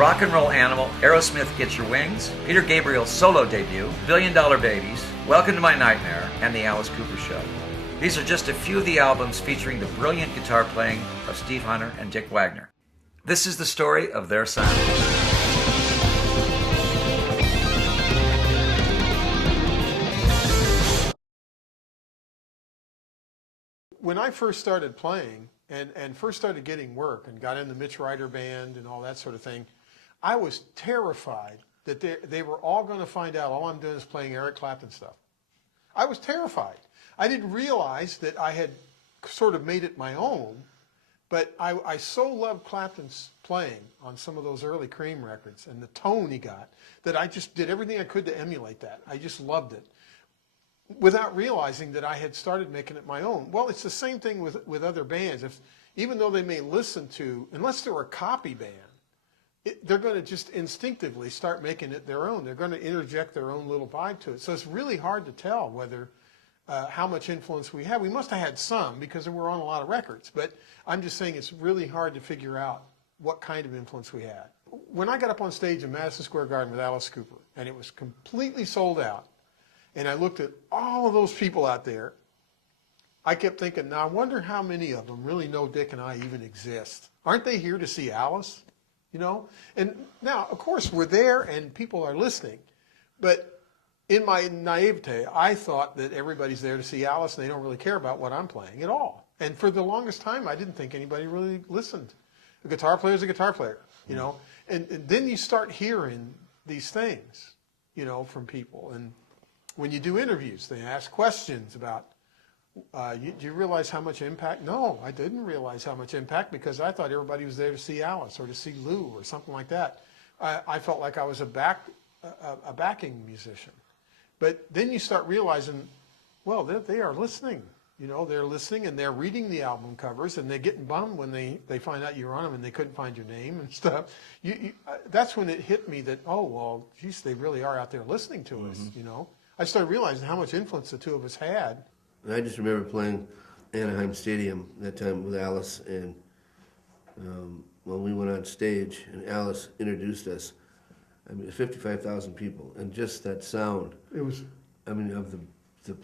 Rock and Roll Animal, Aerosmith Get Your Wings, Peter Gabriel's solo debut, $1 Billion Babies, Welcome to My Nightmare, and The Alice Cooper Show. These are just a few of the albums featuring the brilliant guitar playing of Steve Hunter and Dick Wagner. This is the story of their sound. When I first started playing and first started getting work and got in the Mitch Ryder band and all that sort of thing, I was terrified that they were all going to find out all I'm doing is playing Eric Clapton stuff. I was terrified. I didn't realize that I had sort of made it my own, but I so loved Clapton's playing on some of those early Cream records and the tone he got that I just did everything I could to emulate that. I just loved it, without realizing that I had started making it my own. Well, it's the same thing with other bands. Even though they may listen to, unless they're a copy band, they're going to just instinctively start making it their own. They're going to interject their own little vibe to it. So it's really hard to tell whether how much influence we have. We must have had some because we're on a lot of records. But I'm just saying it's really hard to figure out what kind of influence we had. When I got up on stage in Madison Square Garden with Alice Cooper, and it was completely sold out, and I looked at all of those people out there, I kept thinking, now I wonder how many of them really know Dick and I even exist. Aren't they here to see Alice? You know? And now, of course, we're there and people are listening. But in my naivete, I thought that everybody's there to see Alice and they don't really care about what I'm playing at all. And for the longest time, I didn't think anybody really listened. A guitar player's a guitar player, you know? And then you start hearing these things, you know, from people. And when you do interviews, they ask questions about, do you realize how much impact? No, I didn't realize how much impact because I thought everybody was there to see Alice or to see Lou or something like that. I felt like I was a backing musician. But then you start realizing, well, they are listening. You know, they're listening and they're reading the album covers and they're getting bummed when they find out you're on them and they couldn't find your name and stuff. That's when it hit me that, oh, well, geez, they really are out there listening to us, you know. I started realizing how much influence the two of us had. And I just remember playing Anaheim Stadium that time with Alice, and when we went on stage and Alice introduced us, I mean, 55,000 people, and just that sound. It was. I mean, of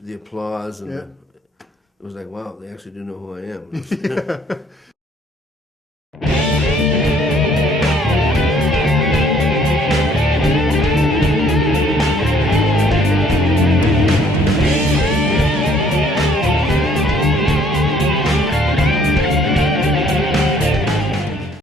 the applause, and yeah. it was like, wow, they actually do know who I am.